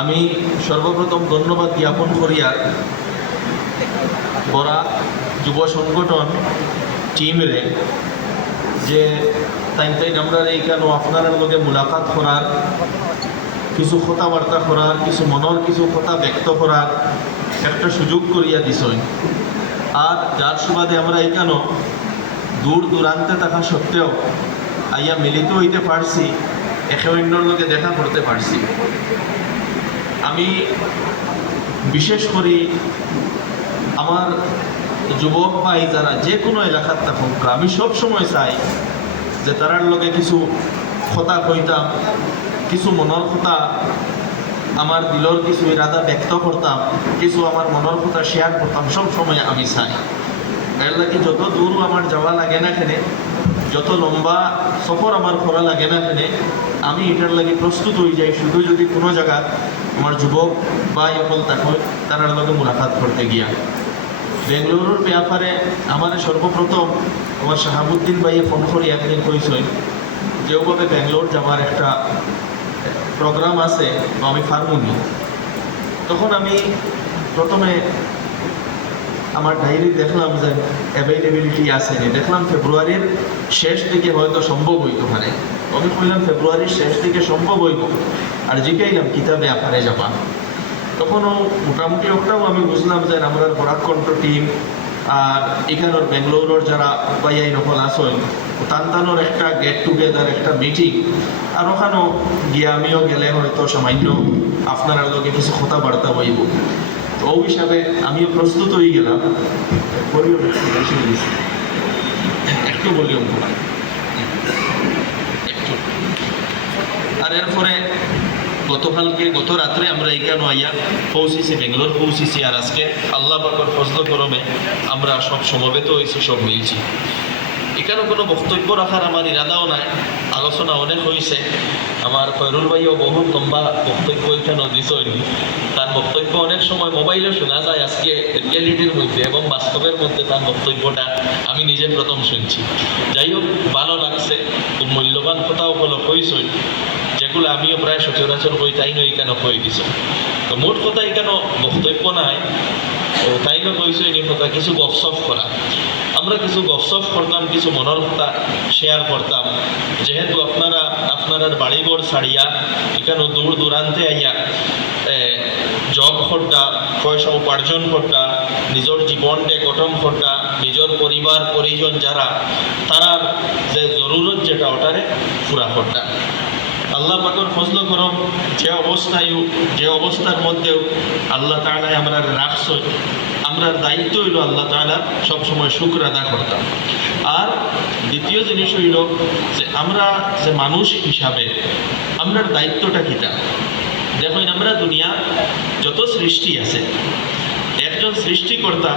আমি সর্বপ্রথম ধন্যবাদ জ্ঞাপন করিয়া বরা যুব সংগঠন টিমরে যে তাই আমরা এইখানে আপনার লগে মুলাকাত করার, কিছু কথাবার্তা করার, কিছু মনের কিছু কথা ব্যক্ত করার একটা সুযোগ করিয়া দিছই। আর যার সুবাদে আমরা এইখানে দূর দূরান্তে থাকা সত্ত্বেও আইয়া মিলিত হইতে পারছি, একে অন্যর লোকে দেখা করতে পারছি। আমি বিশেষ করে আমার যুবক ভাই যারা যে কোনো এলাকার থাকুক, আমি সব সময় চাই যে তারার লগে কিছু কথা কইতাম, কিছু মনের কথা, আমার দিলর কিছু ইরাদা ব্যক্ত করতাম, কিছু আমার মনের কথা শেয়ার করতাম, সব সময় আমি চাই। এর লাগে যত দূর আমার যাওয়া লাগে না কেনে, যত লম্বা সফর আমার করা লাগে না কেনে, আমি এটার লাগে প্রস্তুত হয়ে যাই শুধু যদি কোনো জায়গা আমার যুবক বা এখন থাকুক তারার লগে মুলাকাত করতে গিয়া। বেঙ্গালুরুর ব্যাপারে আমার সর্বপ্রথম আমার শাহাবুদ্দিন ভাইয়ে ফোন করি একদিন কইসই যেভাবে ব্যাঙ্গালোর যাওয়ার একটা প্রোগ্রাম আছে, আমি ফার্মুনি। তখন আমি প্রথমে আমার ডায়েরি দেখলাম যে অ্যাভেলেবিলিটি আছে, দেখলাম ফেব্রুয়ারির শেষ দিকে হয়তো সম্ভব হইতে পারে। আমি কইলাম ফেব্রুয়ারির শেষ দিকে সম্ভব হইব, আর জিজ্ঞাইলাম কিতাবে আকারে যাবা। তখনও মোটামুটি ওটাও আমি বুঝলাম যে আমরা বরাক কণ্ঠ টিম আর এখানের বেঙ্গালোরের যারা বাইয়াই নকল আসেন তানতানোর একটা গেট টুগেদার, একটা মিটিং, আর ওখানেও গিয়ে আমিও গেলে হয়তো সামান্য আপনার লগে কিছু কথাবার্তা হইব। তো ওই হিসাবে আমিও প্রস্তুত হয়ে গেলাম। বলিও একটু বলিও একটু। আর এরপরে গত রাত্রে আমরা এখানে আইয়া পৌঁছেছি, বেঙ্গালোর পৌঁছেছি। আর আজকে আল্লাহ পাকের ফজল করমে আমরা সব সমবেত হয়েছি, সব মিলছি। এখানে কোনো বক্তব্য রাখার আমার ইরাদাও নাই, আলোচনা অনেক হয়েছে। আমার খয়রুল ভাইও বহু লম্বা বক্তব্য এখানে দিছনি। তার বক্তব্য অনেক সময় মোবাইলে শোনা যায়, আজকে রিয়েলিটির মধ্যে এবং বাস্তবের মধ্যে তার বক্তব্যটা আমি নিজে প্রথম শুনছি। যাই হোক, ভালো লাগছে, খুব মূল্যবান কথাও হলো কইসই, যেগুলো আমিও প্রায় সচরাচর হই তাই নয় এখানে হয়ে দিছ। তো মোট কথা এখানে বক্তব্য নাই, ও তাই না কইসই নি কথা কিছু গপসপ করা। আমরা কিছু গপসপ করতাম, কিছু মনের কথা শেয়ার করতাম। যেহেতু আপনারা বাড়িঘর ছাড়িয়া এখানে দূর দূরান্তে আইয়া জব করতা, পয়সা উপার্জন করতা, নিজের জীবনকে গঠন করতা, নিজের পরিবার পরিজন যারা তারার যে জরুরত যেটা ওটারে পুরা করতা। আল্লাহ পাকের ফজল করম যে অবস্থার মধ্যেও আল্লাহ তাআলা আমরা রাখছ, আমরা দায়িত্ব হইল আল্লাহ তাআলা সবসময় শুকর আদা করতাম। আর দ্বিতীয় জিনিস হইল যে আমরা যে মানুষ হিসাবে আমরার দায়িত্বটা কিটা। দেখুন, আমরা দুনিয়া যত সৃষ্টি আছে, একজন সৃষ্টিকর্তা,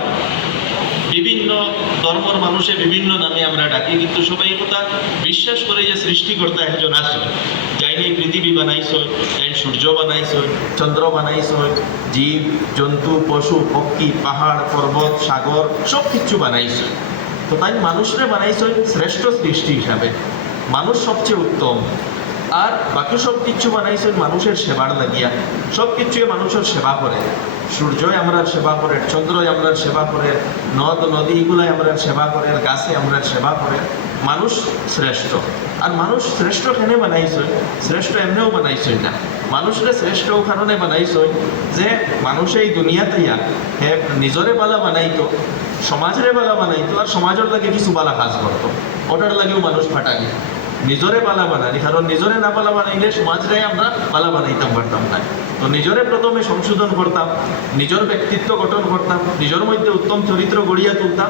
বিভিন্ন ধর্মের মানুষে বিভিন্ন নামে আমরা ডাকি, কিন্তু সবাই কথা বিশ্বাস করে যে সৃষ্টিকর্তা একজন আছে। যাইনি পৃথিবী বানাইছই, যাই সূর্য বানাইছই, চন্দ্র বানাইছই, জীব জন্তু পশু পক্ষী পাহাড় পর্বত সাগর সব কিছু বানাইছই। তো তাই মানুষরে বানাইছই শ্রেষ্ঠ সৃষ্টি হিসাবে, মানুষ সবচেয়ে উত্তম। আর বাকি সব কিছু বানাইছেন মানুষের সেবার লাগিয়া, সব কিছুই মানুষের সেবা করে। সূর্যই আমরা সেবা করে, চন্দ্রই আমরা সেবা করে, নদ নদী এগুলাই আমরা সেবা করে, গাছে আমরা সেবা করে। মানুষ শ্রেষ্ঠ। আর মানুষ শ্রেষ্ঠ কেন বানাইছে? শ্রেষ্ঠ এমনিও বানাইছে না, মানুষরে শ্রেষ্ঠ কারণে বানাইছে যে মানুষ এই দুনিয়াতে নিজরে বালা বানাইতো, সমাজরে বালা বানাইতো, আর সমাজের লাগে কিছু বালা কাজ করতো। ওটার লাগেও মানুষ ফাটানি নিজরে পালা বানানি, কারণ নিজরে না পালা বানাইলে সমাজটাই আমরা পালা বানাইতাম পারতাম না। তো নিজরে প্রথমে সংশোধন করতাম, নিজের ব্যক্তিত্ব গঠন করতাম, নিজের মধ্যে উত্তম চরিত্র গড়িয়া তুলতাম,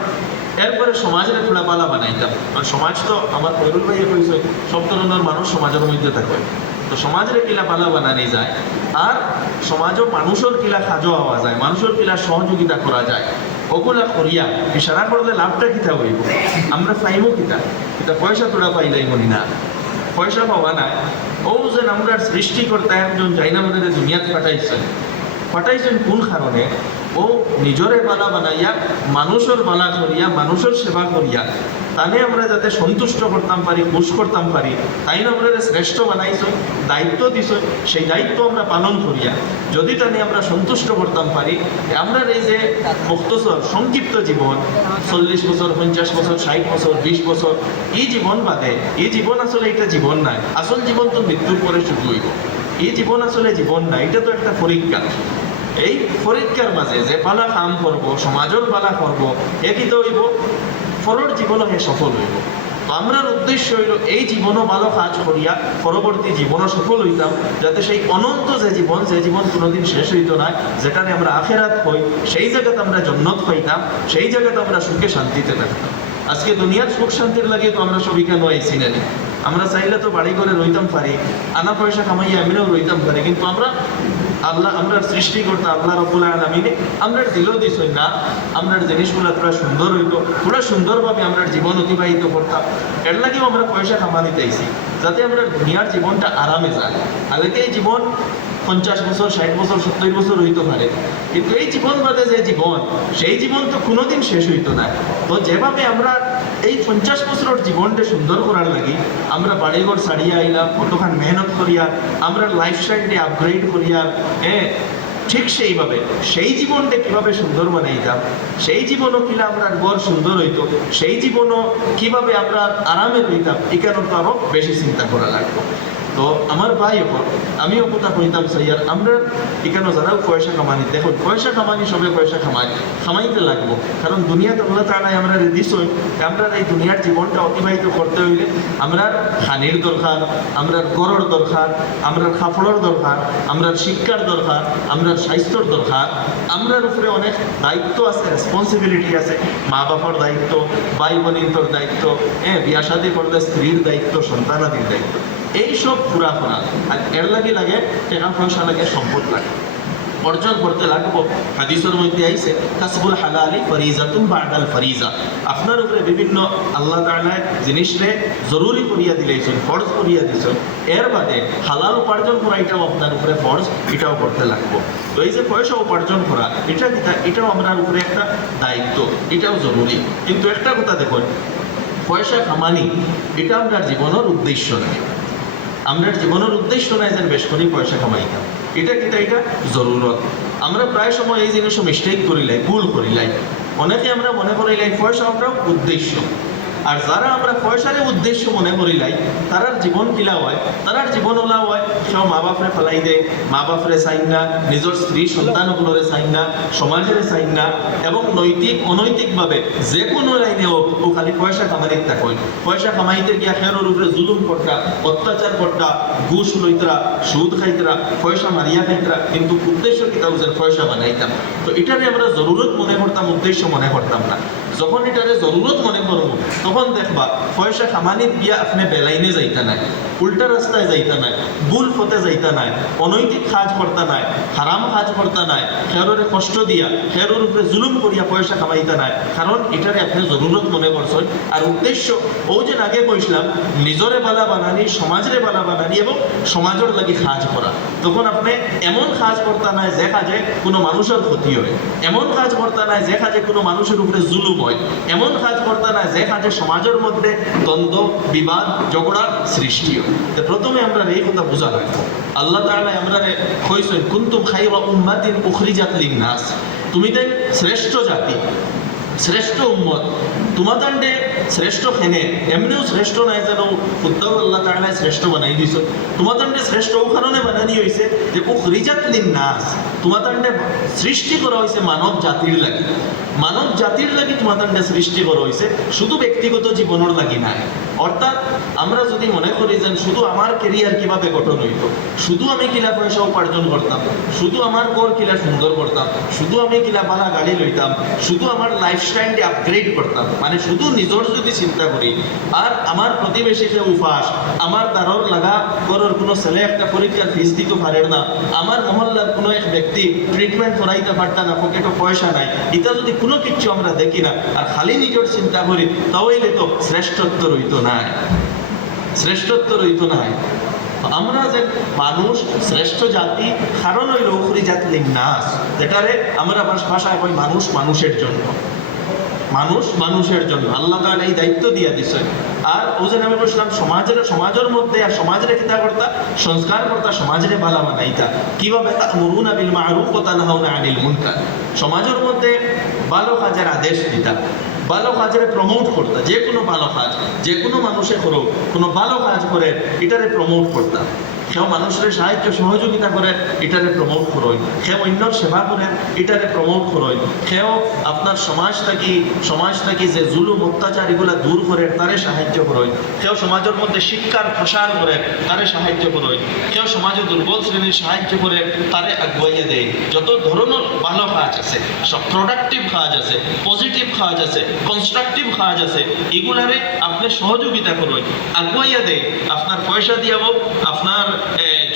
এরপরে সমাজের থোড়া পালা বানাইতাম। কারণ সমাজ তো আমার খয়রুল ভাইয়ে কইছে সব ধরনের মানুষ সমাজের মধ্যে থাকে। তো সমাজের কিলা পালা বানানি যায়, আর সমাজও মানুষের কিলা কাজও হওয়া যায়, মানুষের কিলা সহযোগিতা করা যায়। ওগুলা করিয়া ইশারা করলে লাভটা কিতা হইব, আমরা পাইব কিতা? এটা পয়সা তোরা পাইলাই মনি না, পয়সা পাওয়া না। ও যে আমরা সৃষ্টিকর্তা একজন যাই না আমাদের দুনিয়াতে পাঠাইছেন কোন কারণে? ও নিজরে বালা বানাইয়া মানুষের বালা করিয়া মানুষের সেবা করিয়া তানে আমরা যাতে সন্তুষ্ট করতাম পারি, খুশ করতাম পারি, তাই না আমরা শ্রেষ্ঠ বানাইছ, দায়িত্ব দিছ, সেই দায়িত্ব আমরা পালন করিয়া যদি তানে আমরা সন্তুষ্ট করতাম পারি, আমরা এই যে মুক্তসর সংক্ষিপ্ত জীবন 40 বছর, 50 বছর, 60 বছর, 20 বছর, এই জীবন বাদে, এই জীবন আসলে এটা জীবন নাই। আসল জীবন তো মৃত্যুর পরে শুরু হইব। এই জীবন আসলে জীবন না, এটা তো একটা পরীক্ষা। এই পরীক্ষার মাঝে যে পালা কাম করব, সমাজের পালা করব, একই তো হইব, পরের জীবনও হে সফল হইব। তো আমরা উদ্দেশ্য হইল এই জীবনও ভালো কাজ করিয়া পরবর্তী জীবনও সফল হইতাম, যাতে সেই অনন্ত যে জীবন কোনোদিন শেষ হইতো না, যেখানে আমরা আখেরাত হই, সেই জায়গাতে আমরা জন্নত পাইতাম, সেই জায়গাতে আমরা সুখে শান্তিতে থাকতাম। আজকে দুনিয়ার সুখ শান্তির লাগে তো আমরা সবই কেন আইসি না, আমরা চাইলে তো বাড়ি করে রইতাম পারি, আনা পয়সা কামাইয়া এমনিও রইতাম পারি, কিন্তু আমরা আমরা সৃষ্টিকর্তা আল্লাহ রাব্বুল আলামিনে আমরা দিল দিছই না, আমরা জিনিসগুলো পুরো সুন্দর হইতো, পুরো সুন্দরভাবে আমরা জীবন অতিবাহিত করতাম। এর লাগেও আমরা পয়সা কামানিতে আইছি, যাতে আমরা দুনিয়ার জীবনটা আরামে যায়। আগে এই জীবন 50 বছর, 60 বছর, 70 বছর হইতে পারে, কিন্তু এই জীবন বাদে যে জীবন, সেই জীবন তো কোনোদিন শেষ হইতো না। তো যেভাবে আমরা এই 50 বছরের জীবনটা সুন্দর করার লাগি আমরা বাড়িঘর ছাড়িয়া আইলাম, কতখান মেহনত করিয়া আমরা লাইফস্টাইলটা আপগ্রেড করিয়া, ঠিক সেইভাবে সেই জীবনটা কিভাবে সুন্দর বানাইতাম, সেই জীবনও কিনা আমরা গড় সুন্দর হইতো, সেই জীবনও কিভাবে আমরা আরামে রইতাম, এখানে তো আরো বেশি চিন্তা করা লাগতো। তো আমার ভাই হল, আমিও কথা কইতাম সাইয়ার, আমরা এখানে যারাও পয়সা কামানি, দেখুন পয়সা কামানি সবে পয়সা খামাইতে লাগবো, কারণ দুনিয়াতে আল্লাহ তাআলা আমরা দিছ, আমরা এই দুনিয়ার জীবনটা অতিবাহিত করতে হইলে আমরা খানির দরকার, আমরা গড়ের দরকার, আমরা কাপড়ের দরকার, আমরা শিক্ষার দরকার, আমরা স্বাস্থ্যর দরকার, আমরার উপরে অনেক দায়িত্ব আছে, রেসপন্সিবিলিটি আছে, মা বাবার দায়িত্ব, ভাই বোনের দায়িত্ব, বিয়া শাদী করলে স্ত্রীর দায়িত্ব, সন্তানাদির দায়িত্ব, এইসব পুরা করা। আর এর লাগে টাকা পয়সা লাগে, সম্পদ লাগে, অর্জন করতে লাগবো। হাদিসের মধ্যে আইছে কাসবুল হালালি ফরিজাতুন বাদাল ফরিজা, আপনার উপরে বিভিন্ন আল্লাহ তাআলা জিনিসরে জরুরি করিয়া দিলেছেন, ফরজ করিয়া দিয়েছেন, এর বাদে হালাল উপার্জন করা এটাও আপনার উপরে ফরজ, এটাও করতে লাগবো। তো এই যে পয়সা উপার্জন করা, এটাও আমার উপরে একটা দায়িত্ব, এটাও জরুরি। কিন্তু একটা কথা দেখুন, পয়সা কামানি এটা আমরা জীবনের উদ্দেশ্য নয়, আমরা জীবনের উদ্দেশ্য নয় যেন বেশ করে পয়সা কামাইতাম, এটা জরুরত। আমরা প্রায় সময় এই জিনিসও মিস্টেক করিলাই, ভুল করিলাই, অনেকে আমরা মনে করিলাই পয়সা আমরা উদ্দেশ্য। আর যারা আমরা পয়সারে উদ্দেশ্য মনে করিলাই, তারার জীবন কিলা হয়, তারার জীবন ওলা হয়, সেও মা বাপরে ফেলাই দেয়, মা বাপরে চাইন না, নিজের স্ত্রী সন্তানগুলোরে চাইন না, সমাজের চাইন না, এবং নৈতিক অনৈতিকভাবে যে কোনো লাইনে হোক ও খালি পয়সা কামাইতে থাকেন। পয়সা কামাইতে গিয়া খেরোর উপরে জুলুম করতা, অত্যাচার করতা, ঘুষ লইতরা, সুদ খাইতরা, পয়সা মারিয়া খাইতরা, কিন্তু উদ্দেশ্য কিতাব যে পয়সা বানাইতাম। তো এটারে আমরা জরুরত মনে করতাম, উদ্দেশ্য মনে করতাম না। যখন এটারে জরুরত মনে করবো, তখন দেখবা পয়সা কামানিত গিয়া আপনি বেলাইনে যাইতা নাই, উল্টা রাস্তায় যাইতা নাই, ভুল পথে যাইতা নাই, অনৈতিক কাজ করতা নাই, হারাম কাজ করতা নাই, খেরোরে কষ্ট দিয়া, খেরোর উপরে জুলুম করিয়া পয়সা কামাইতা নাই, কারণ এটারে আপনি জরুরত মনে করছেন। আর উদ্দেশ্য ও যে আগে কইছিলাম, নিজরে বালা বানানি, সমাজরে বালা বানানি এবং সমাজের লাগি কাজ করা। তখন আপনি এমন কাজ করতা নাই যে কাজে কোনো মানুষের ক্ষতি হয়, এমন কাজ করতা নাই যে কাজে কোনো মানুষের উপরে জুলুম হয়, এমন কাজ করতা নাই যে কাজে সমাজের মধ্যে দ্বন্দ্ব, বিবাদ, ঝগড়া সৃষ্টি হয়। প্রথমে আমরা এই কথা বোঝা রাখবো, আল্লাহ তাআলা আমরা কইছেন কুনতুম খায়রা উম্মাতিন উখরিজাত লিন-নাস, তুমি দেন শ্রেষ্ঠ জাতি, শ্রেষ্ঠ উম্মত, তোমাদের শ্রেষ্ঠ খেনে এমনিও শ্রেষ্ঠ নাই যেন খুদ্দাও আল্লাহ তাআলা শ্রেষ্ঠ বানাই দিছ। তোমাদের শ্রেষ্ঠ ও কারণে বানানি হয়েছে যে উখরিজাত লিন-নাস, তোমাদের সৃষ্টি করা হয়েছে মানব জাতির লাগি, মানব জাতির লাগি তোমাদের সৃষ্টি করা হয়েছে, শুধু ব্যক্তিগত জীবনের লাগি নাই। অর্থাৎ আমরা যদি মনে করি যে শুধু আমার কেরিয়ার কিভাবে গঠন হইত, শুধু আমি কিলা পয়সা উপার্জন করতাম, শুধু আমার ঘর কিলা সুন্দর করতাম, শুধু আমি কিলা ভালো গাড়ি লইতাম, শুধু আমার লাইফস্টাইলটি আপগ্রেড করতাম, মানে শুধু নিজের যদি চিন্তা করি, আর আমার প্রতিবেশীকে উপাস, আমার দারর লাগা ঘরের কোনো ছেলে একটা পরীক্ষার ফিস দিতে পারে না, আমার মহল্লার কোনো এক ব্যক্তি ট্রিটমেন্ট করাইতে পারত না, পকেটে পয়সা নাই, এটা যদি কোনো কিছু আমরা দেখি না আর খালি নিজের চিন্তা করি, তাহলে তো শ্রেষ্ঠত্ব রইত নাই, শ্রেষ্ঠত্ব রইত নাই। আমরা যে মানুষ শ্রেষ্ঠ জাতি কারণ হইল উখরি জাতি নাস, যেটারে আমরা ভাষায় বলি মানুষ মানুষের জন্য, মানুষ মানুষের জন্য আল্লাহ তাআলা এই দায়িত্ব দিয়ে দিচ্ছেন। আর ওজন আমি বলছিলাম সমাজের মধ্যে আর সমাজের কিতা করতা, সংস্কার করতা, সমাজের ভালো বানাইতা কিভাবে, তা'মুরুনা বিল মা'রুফ ওয়া তানহাউনা আনিল মুনকার, সমাজের মধ্যে ভালো কাজের আদেশ দিতা, ভালো কাজের প্রমোট করতা, যে কোনো ভালো কাজ যে কোনো মানুষে করো, কোনো ভালো কাজ করে এটারে প্রমোট করতা, কেউ মানুষের সাহায্য সহযোগিতা করে এটারে প্রমোট করই, কেউ অন্যর সেবা করে এটারে প্রমোট করই, কেউ আপনার সমাজ থাকি যে জুলুম অত্যাচার এগুলা দূর করে তারে সাহায্য করই, কেউ সমাজের মধ্যে শিক্ষার প্রসার করে তারে সাহায্য করই, কেউ সমাজে দুর্বল শ্রেণীর সাহায্য করে তারে আগুয়াইয়া দেয়। যত ধরনের ভালো কাজ আছে, সব প্রোডাক্টিভ কাজ আছে, পজিটিভ কাজ আছে, কনস্ট্রাকটিভ কাজ আছে, এগুলারে আপনি সহযোগিতা করই, আগুয়াইয়া দেয়। আপনার পয়সা দিয়াবো, আপনার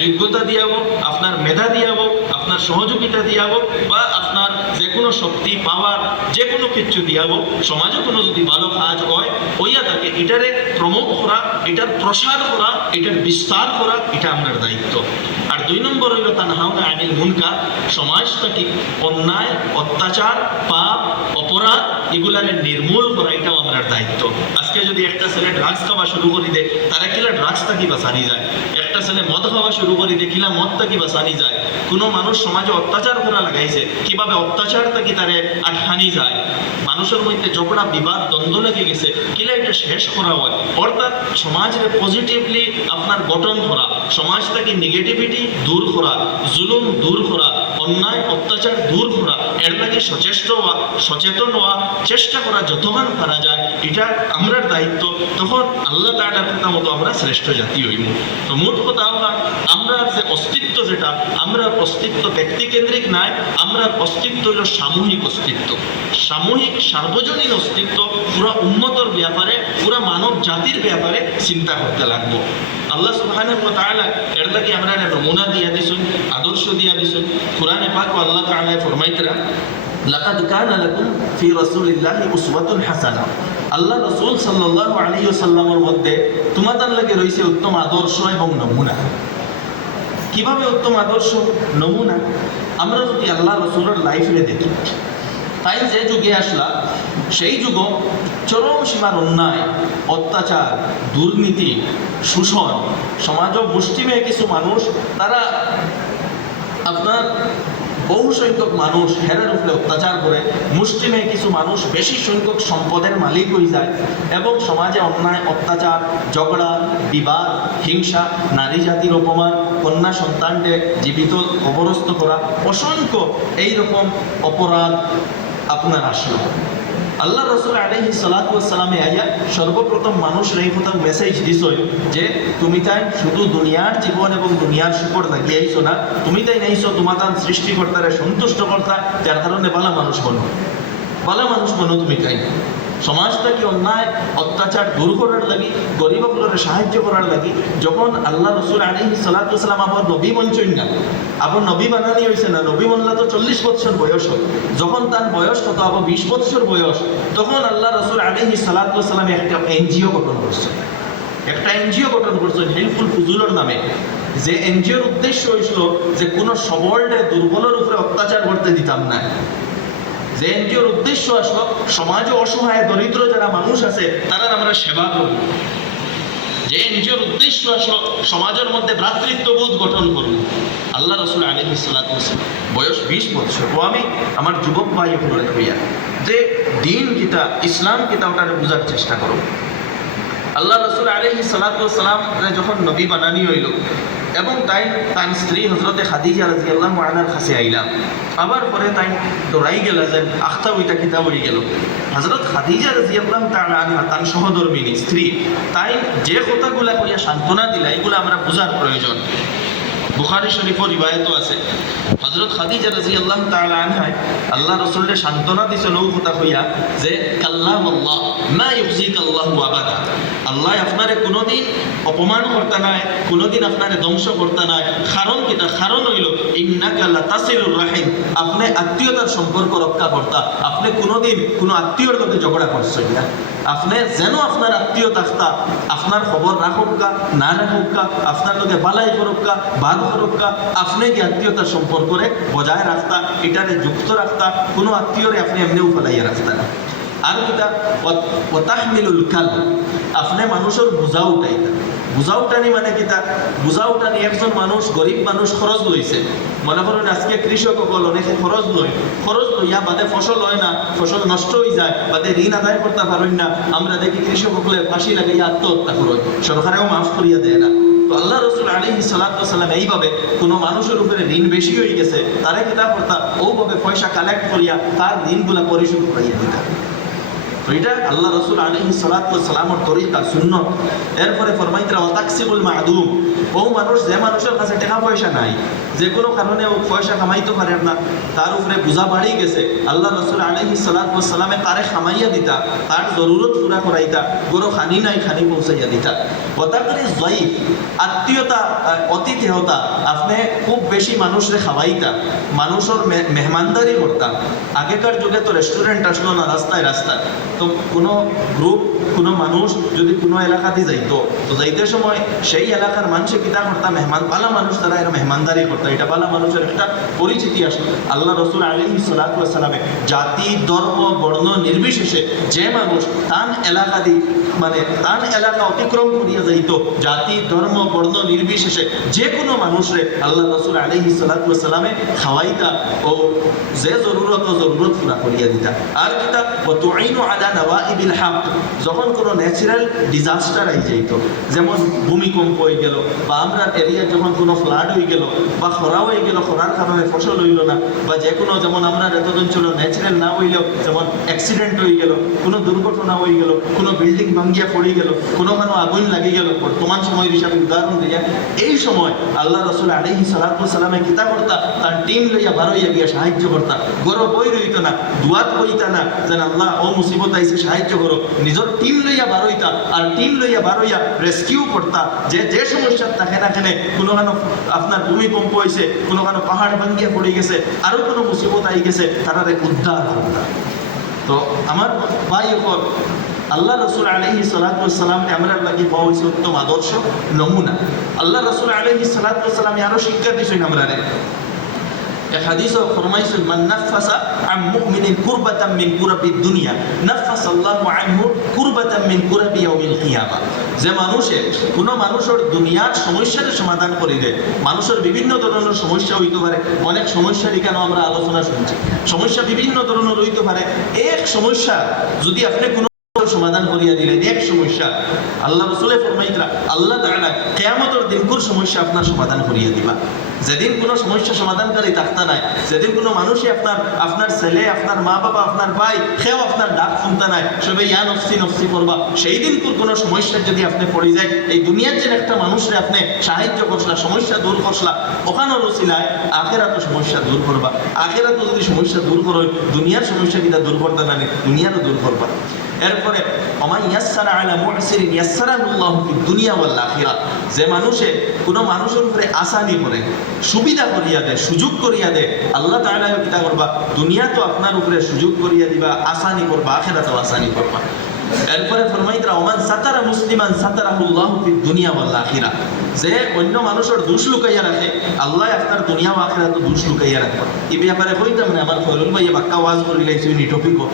যোগ্যতা দিয়াবো, আপনার মেধা দিয়াবো, আপনার সহযোগিতা দিয়াবো, বা আপনার যে কোনো শক্তি পাওয়ার যে কোনো কিছু দিয়াবো। সমাজে কোনো যদি ভালো কাজ হয় হইয়া থাকে এটারে প্রমোট করা, এটার প্রসার করা, এটার বিস্তার করা, এটা আমাদের দায়িত্ব। আর 2 নম্বর হইল তানহাউনা আনিল মুনকার, সমাজটাকে অন্যায় অত্যাচার পাপ অপরাধ এগুলারে নির্মূল করা, এটাও আমাদের দায়িত্ব। আজকে যদি একটা ছেলে ড্রাগস খাওয়া শুরু করে দেয়, তারা কিলা ড্রাগস থাকি বাঁচানি যায়, একটা ছেলে মদ খাওয়া শুরু করে দেয় কিলা মদ থাকি বাঁচানি যায়, কোনো মানুষ সমাজে অত্যাচার করা লাগাইছে কিভাবে অত্যাচার থাকি তারে আটকানি যায়, মানুষের মধ্যে ঝগড়া বিবাদ দ্বন্দ্ব লেগে গেছে কিলা এটা শেষ করা হয়। অর্থাৎ সমাজের পজিটিভলি আপনার গঠন করা, সমাজ থেকে নেগেটিভিটি দূর করা, জুলুম দূর করা, অন্যায় অত্যাচার দূর করা, এর লাগে সচেতন হওয়া, চেষ্টা করা যতক্ষণ পারা যায়, এটা আমরা দায়িত্ব। তখন আল্লাহ তাআলার কথা মতো আমরা শ্রেষ্ঠ জাতি হইব। তো মোট কথা হলো আমরা যে অস্তিত্ব, যেটা আমরা অস্তিত্ব ব্যক্তিকেন্দ্রিক নাই, আমরা অস্তিত্ব হইল সামূহিক অস্তিত্ব, সামূহিক সার্বজনীন অস্তিত্ব। পুরা উম্মতর ব্যাপারে, পুরা মানব জাতির ব্যাপারে চিন্তা করতে লাগবো। আল্লাহ সুবহানাহু ওয়া তাআলা এর লাগি আমরা নমুনা দিয়া দিছেন, আদর্শ দিয়া দিছেন। কোরআনে পাক আল্লাহ তাআলা ফরমাইতরা লাকাদ কানা লাকুম ফি রাসূলিল্লাহি উসওয়াতুন হাসানাহ, আল্লাহ রাসূল সাল্লাল্লাহু আলাইহি ওয়াসাল্লামের মধ্যে তোমাদের লাগি রয়েছে উত্তম আদর্শ এবং নমুনা। কিভাবে উত্তম আদর্শ নমুনা? আমরা যদি আল্লাহ রাসূলের লাইফে দেখি, তাই যে যুগে আসলা সেই যুগ চরম সীমার অন্যায় অত্যাচার দুর্নীতি শোষণ, সমাজ মুষ্টিমেয় কিছু মানুষ তারা আপনার বহু সংখ্যক মানুষ হেরের উপরে অত্যাচার করে, মুষ্টিমেয় কিছু মানুষ বেশি সংখ্যক সম্পদের মালিক হয়ে যায়, এবং সমাজে অন্যায় অত্যাচার ঝগড়া বিবাদ হিংসা, নারী জাতির অপমান, কন্যা সন্তানকে জীবিত কবরস্থ করা, অসংখ্য এইরকম অপরাধ আপনার আসলো। আল্লাহ রাসূল আলাইহিস সালাতু ওয়াস সালামে আইয়া সর্বপ্রথম মানুষের এই কথা মেসেজ দিছই যে তুমি তাই শুধু দুনিয়ার জীবন এবং দুনিয়ার সুখর লাগিয়েছো না, তুমি তাই নাইছো তোমাদের সৃষ্টিকর্তারে সন্তুষ্ট কর্তা, যার কারণে ভালো মানুষ বনো, ভালো মানুষ বনো। তুমি তাই সমাজটাকে অন্যায় অত্যাচার দূর করার লাগি, গরিবগুলোরে সাহায্য করার লাগি যখন আল্লাহ রাসূল আলাইহিস সালাতু ওয়াস সালাম আবার নবী বলছেন না, আবার নবী বানানি হয়েছে না, নবী বললা তো 40 বছর বয়স হয়, যখন তার বয়স কত আবার 20 বছর বয়স, তখন আল্লাহ রাসূল আলাইহিস সালাতু ওয়াস সালাম একটা এনজিও গঠন করছেন, হেল্পফুল ফুজুলের নামে। যে এনজিওর উদ্দেশ্য হয়েছিল যে কোনো সবলরে দুর্বলের উপরে অত্যাচার করতে দিতাম না, যে এনজিওর উদ্দেশ্য আসলো সমাজে অসহায় দরিদ্র যারা মানুষ আছে তারা আমরা সেবা করব, যে এনজিওর উদ্দেশ্য আসলো সমাজের মধ্যে ভ্রাতৃত্ববোধ গঠন করব। আল্লাহ রাসূল আলাইহিস সালাতু ওয়াস সালাম বয়স 20 বছর। ও আমি আমার যুবক ভাই হলো হইয়া যে দিন কিতা ইসলাম কিতা ওটাকে বোঝার চেষ্টা করো। আল্লাহ রাসূল আলাইহিস সালাতু ওয়াস সালাম যখন নবী বানানি হইল এবং তাই তার স্ত্রী হযরতে খাদিজা রাদিয়াল্লাহু আনহার কাছে আইলা, আবার পরে তাই দৌড়াই গেল যে আখতা ওইটা কিতাব হয়ে গেল। হযরত খাদিজা রাদিয়াল্লাহু তাআলা আনহা তার সহধর্মিনী স্ত্রী, তাই যে কথাগুলা কইয়া সান্ত্বনা দিলা এগুলো আমরা বোঝার প্রয়োজন। বুখারী শরীফের রিওয়ায়াতও আছে হযরত খাদিজা রাদিয়াল্লাহু তাআলা আনহা আল্লাহ রাসূলের সান্ত্বনা দিছেন ও কথা কইয়া যে কাল্লামাল্লাহ মা ইউযিকাল্লাহু আবাদা, আল্লাহ আপনারে কোনোদিন অপমান করতে নাই, কোনোদিন আপনারে ধ্বংস করতে নাই। কারণ কিটা? কারণ হইল ইন্নাকা লাতাসিলুর রাহিম, আপনি আত্মীয়তার সম্পর্ক রক্ষা করতা, আপনি কোনোদিন কোনো আত্মীয়র সাথে ঝগড়া করছেন না। আপনি যেন আপনার আত্মীয় থাকতা আপনার খবর রাখুকা না রাখুকা আপনার লোকে বালাই করুকা বাদ করুকা আপনি কি আত্মীয়তার সম্পর্করে বজায় রাখতা এটারে যুক্ত রাখতা কোনো আত্মীয়রে আপনি এমনিও ফেলাইয়া রাখতা না। আর কিতা ওয়াতাহমিলুল কাল আপনি মানুষের বোঝা উঠাইতা। বোঝা উঠানি মানে কিতা? বোঝা উঠানি একজন মানুষ গরিব মানুষ খরচ লইছে, মনে করেন আজকে কৃষক সকল অনেকে খরচ লইয়া বাদে ফসল হয় না, ফসল নষ্ট হয়ে যায়, বাদে ঋণ আদায় করতে পারেন না, আমরা দেখি কৃষক সকলে ফাঁসি লাগাইয়া আত্মহত্যা করে, সরকারেও মাফ করিয়া দেয় না। তো আল্লাহ রসুল আলাইহিস সালাতু ওয়াস সালাম এইভাবে কোনো মানুষের উপরে ঋণ বেশি হয়ে গেছে তারা কিতা করতা ওভাবে পয়সা কালেক্ট করিয়া তার ঋণগুলা পরিশোধ করাইয়া দিতা। তো এটা আল্লাহ রসুল আলাইহিস সালাতু ওয়াস সালামের তরিকা সুন্নাত। এরপরে ফরমাইতরা ওয়া তাকসিবুল মাদুম, ও মানুষ যে মানুষের কাছে টাকা পয়সা নাই, যে কোনো কারণে ও পয়সা কামাইতে পারে না, তার উপরে বোঝা বাড়ি গেছে, আল্লাহ রসুল আলাইহিস সালাতু ওয়াস সালামে তারে খামাইয়া দিতা, তার জরুরত পুরা করাইতা, গরো খানি নাই খানি পৌঁছাইয়া দিতা। ওয়া তাকরিজ যায়িফ, আত্মীয়তা অতিথেয়তা, আপনি খুব বেশি মানুষরে খাওয়াইতা, মানুষের মেহমানদারি করতা। আগেকার যুগে তো রেস্টুরেন্ট আসলো না রাস্তায় রাস্তায়, তো কোনো গ্রুপ কোনো মানুষ যদি কোনো এলাকাতে যাইতো তো যাইতে সময় সেই এলাকার মানুষে কিতা করতা মেহমান পালা মানুষ তারা এরা মেহমানদারি করতা, এটা পালা মানুষের একটা পরিচিতি আসলো। আল্লাহ রসুল আলাইহিস সালাতু ওয়াস সালামে জাতি ধর্ম বর্ণ নির্বিশেষে যে মানুষ তান এলাকা মানে তান এলাকা অতিক্রম করিয়া যাইতো, জাতি ধর্ম বর্ণ নির্বিশেষে যে কোনো মানুষরে আল্লাহ রসুল আলাইহিস সালাতু ওয়াস সালামে খাওয়াইতা ও যে জরুরত পুরা করিয়া দিতা। আর কিতা ওয়া তুঈনু আলা নওয়াইবিল হক, যখন কোনো ন্যাচারাল ডিজাস্টার আই যাইতো, যেমন ভূমিকম্প হয়ে গেল বা আমরা এরিয়া যখন কোনো ফ্লাড হয়ে গেল বা খরা হয়ে গেল, খরার কারণে ফসল হইল না, বা যে কোনো যেমন আমরা এতদিন ছিল ন্যাচারাল না হইলেও যেমন অ্যাক্সিডেন্ট হয়ে গেল, কোনো দুর্ঘটনা হয়ে গেল, কোনো বিল্ডিং ভাঙ্গিয়া পড়ে গেল, কোনো আগুন লাগে গেল, বর্তমান সময়ের হিসাবে উদাহরণ দিয়া, এই সময় আল্লাহ রসুল আলাইহিস সালাতু ওয়াস সালামে কিতা করতা, তার টিম লইয়া বারোইয়া গিয়া সাহায্য করতা, গরো বই রইত না, দুয়াত বইতা না যেন আল্লাহ ও মুসিবত আইসে সাহায্য করো, নিজের টিম লইয়া বারোইতা আর টিম লইয়া বারোইয়া রেস্কিউ করতা। যে সমস্যা থাকে না কেন, কোনো আপনার ভূমিকম্প হয়েছে, কোনো পাহাড় ভাঙ্গিয়া পড়ে গেছে, আরো কোনো মুসিবত আই গেছে, তারা উদ্ধার করতা। তো আমার ভাই ওপর আল্লাহ রসুল আলাইহিস সালাতু ওয়াস সালাম আমরা লাগি পাওয়া হয়েছে উত্তম আদর্শ নমুনা। আল্লাহ রসুল আলাইহিস সালাতু ওয়াস সালাম আরো শিক্ষা দিয়েছেন আমরা এক হাদিসও ফরমাইছেন মান নাফাসা আন মুমিনিন কুরবাতাম মিন কুরাবিদ দুনিয়া নাফাসাল্লাহু আনহু কুরবাতাম মিন কুরাবি ইয়াউমিল কিয়ামা, যে মানুষে কোনো মানুষের দুনিয়ার সমস্যার সমাধান করে দেয়, মানুষের বিভিন্ন ধরনের সমস্যা হইতে পারে, অনেক সমস্যারই কেন আমরা আলোচনা শুনছি, সমস্যা বিভিন্ন ধরনের হইতে পারে, এক সমস্যা যদি আপনি কোনো সমাধান করিয়া দিলেন, এক সমস্যা আল্লাহ রাসূল ফরমাইতরা আল্লাহ তাআলা কিয়ামতের দিন কোন সমস্যা আপনার সমাধান করিয়া দিবা। যেদিন কোনো সমস্যা সমাধানকারী থাকতা নাই, যেদিন কোনো মানুষই আপনার ছেলে, আপনার মা বাবা, আপনার ভাই কেউ আপনার ডাক শুনতা নাই, সবাই ইয়া নফসি নফসি করবা, সেই দিন কোনো সমস্যা যদি আপনি পড়ে যায়, এই দুনিয়ার যে একটা মানুষরে আপনি সাহায্য করছলা, সমস্যা দূর করছলা, ওখানে রসিলায় আখেরাত সমস্যা দূর করবা। আখেরাত যদি সমস্যা দূর করো, দুনিয়ার সমস্যা কিনা দূর করতে না, দুনিয়ারও দূর করবা। এরপরে ওমান ইয়াসসারা আলা মুহসিরিন ইয়াসসারাহুল্লাহু ফিদ দুনিয়া ওয়াল আখিরাহ, যে মানুষে কোনো মানুষের উপরে আসানি করে, সুবিধা করিয়া দেয়, সুযোগ করিয়া দেয়, আল্লাহ তাআলা কিতা করবা, দুনিয়া তো আপনার উপরে সুযোগ করিয়া দিবা, আসানি করবা, আখিরাতেও আসানি করবা। এরপরে ফরমাইতরা ওমান সাতারা মুসলিমান সাতারাহুল্লাহু ফিদ দুনিয়া ওয়াল আখিরাহ, যে অন্য মানুষের দোষ লুকাইয়া রাখে, আল্লাহ আপনার দুনিয়া ও আখিরাতে দোষ লুকাইয়া রাখবে। এই ব্যাপারে কইতাম না, আমার ফয়রুল ভাইয়া বাক্কা ওয়াজ করি লাইছি নি টপিকও